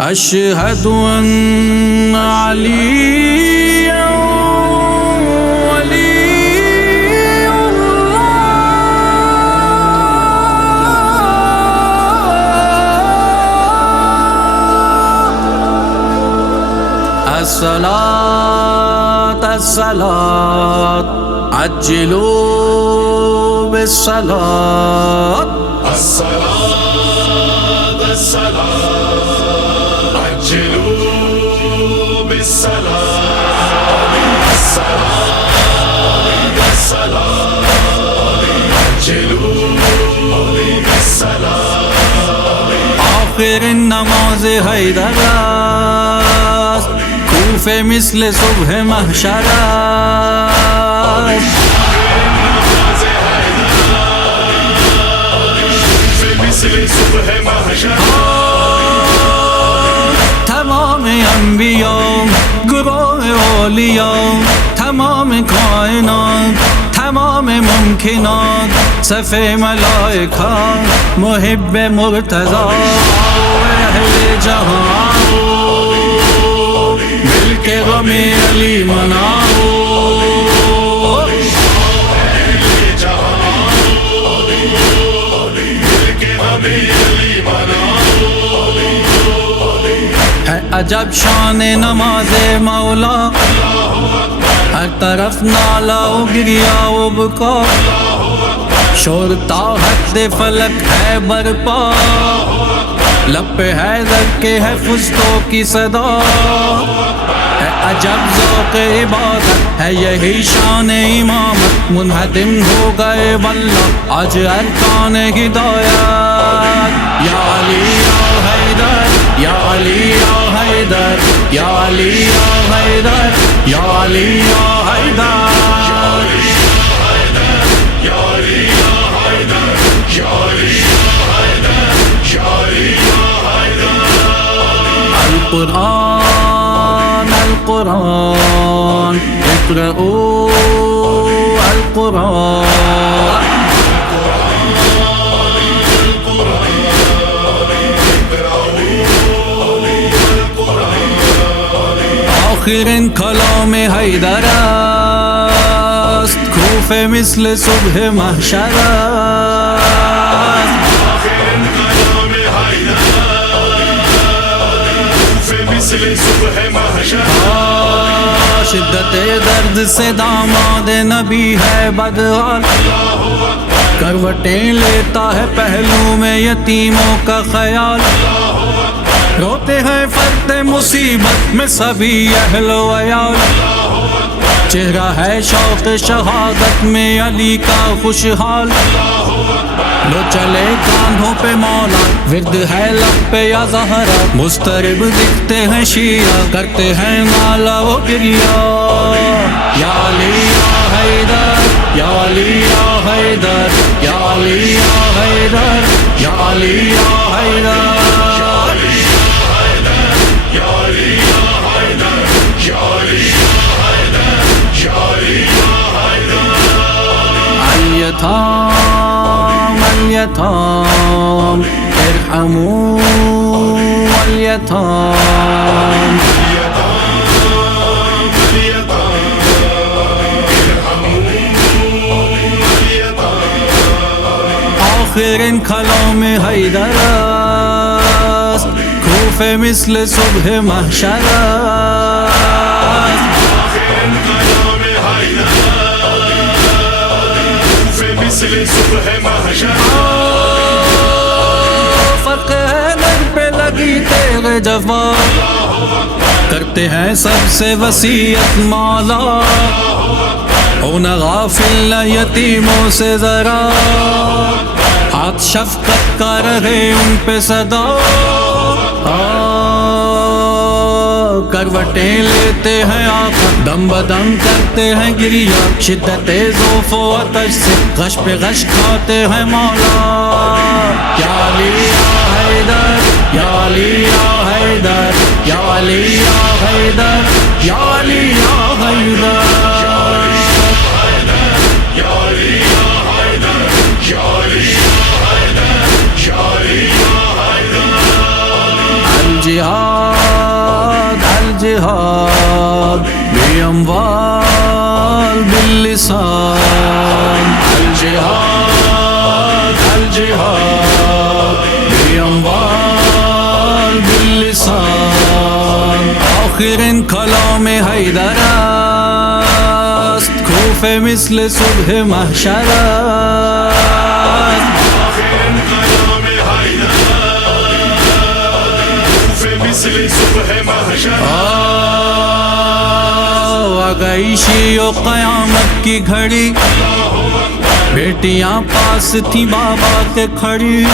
أشهد أن عليا ولي الله. الصلاة الصلاة عجلوا بالصلاة. الصلاة الصلاة عجلوا بالصلاة. الصلاة الصلاة عجلوا بالصلاة. آخر النماز حیدر است، کوفه مثل صبح محشر است. تمام انبیاء، گروه اولیاء، تمام کائنات، تمام ممکنات، صف ملائکہ، محب مرتضی، اہل جہاں مل کے غم علی مناؤ. عجب شان نماز مولا، ہر طرف نالا و گریا و بکا، شور تا حد فلک ہے برپا، لب پہ حیدر کے ہے فستوں کی صدا. ہے عجب ذوق عبادت، ہے یہی شان امامت، منہدم ہو گئے واللہ آج ارکان ہدایت. یا علی یا حیدر، یا علی یا حیدر، یا علی یا حیدر، یا علی یا حیدر. القرآن القرآن اقرؤوا القرآن. آخر کلام حیدر است، کوفه مثل صبح محشر است. شدت درد سے داماد نبی ہے بدحال، کروٹیں لیتا ہے پہلو میں یتیموں کا خیال. روتے ہیں فرد مصیبت میں سبھی اہل و عیال، چہرہ ہے شوق شہادت میں علی کا خوشحال. لو چلے کاندھوں پہ مولا، ورد ہے لب پہ یا زہرا، مضطرب دکھتے ہیں شیعہ، کرتے ہیں نالا و گریا. یا علی یا حیدر، یا علی یا حیدر، یا علی یا حیدر، یا علی یا حیدر. الیتام الیتام ارحموا الیتام. آخر کلام حیدر است، کوفه مثل صبح محشر است. فرق ہے در پہ لگی تیغ جفا، کرتے ہیں سب سے وصیت مولا، ہونا غافل نہ یتیموں سے ذرا، ہاتھ شفقت کا رہے ان پہ صدا. کروٹیں لیتے ہیں آقا، دم بدم کرتے ہیں گریا، شدت ذوف و عطش سے غش پہ غش کھاتے ہیں مولا. یا علی یا حیدر، یا علی یا حیدر، یا علی یا حیدر، یا علی یا حیدر. الجهاد الجهاد بأموال باللسان الجهاد الجهاد بأموال باللسان آخر ان کلام حیدر است کوفه مثل صبح محشر است آخر کلام حیدر کوفه مثل صبح محشر وگئیشی و قیامت کی گھڑی بیٹیاں پاس تھی بابا کے کھڑی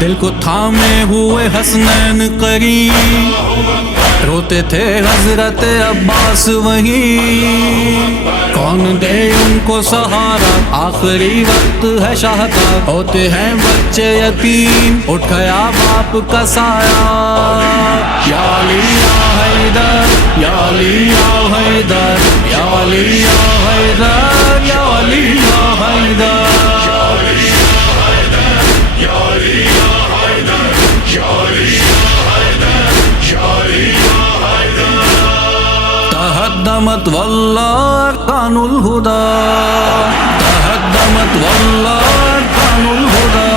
دل کو تھامے ہوئے حسنین قریب روتے تھے حضرت عباس وہیں کون دے ان کو سہارا آخری وقت ہے شاہ کا ہوتے ہیں بچے یتیم اٹھ گیا باپ کا سایہ یا علی یا حیدر یا علی یا حیدر یا علی یا حیدر یا علی یا حیدر تهدمت والله أركان الهدى تهدمت والله أركان الهدى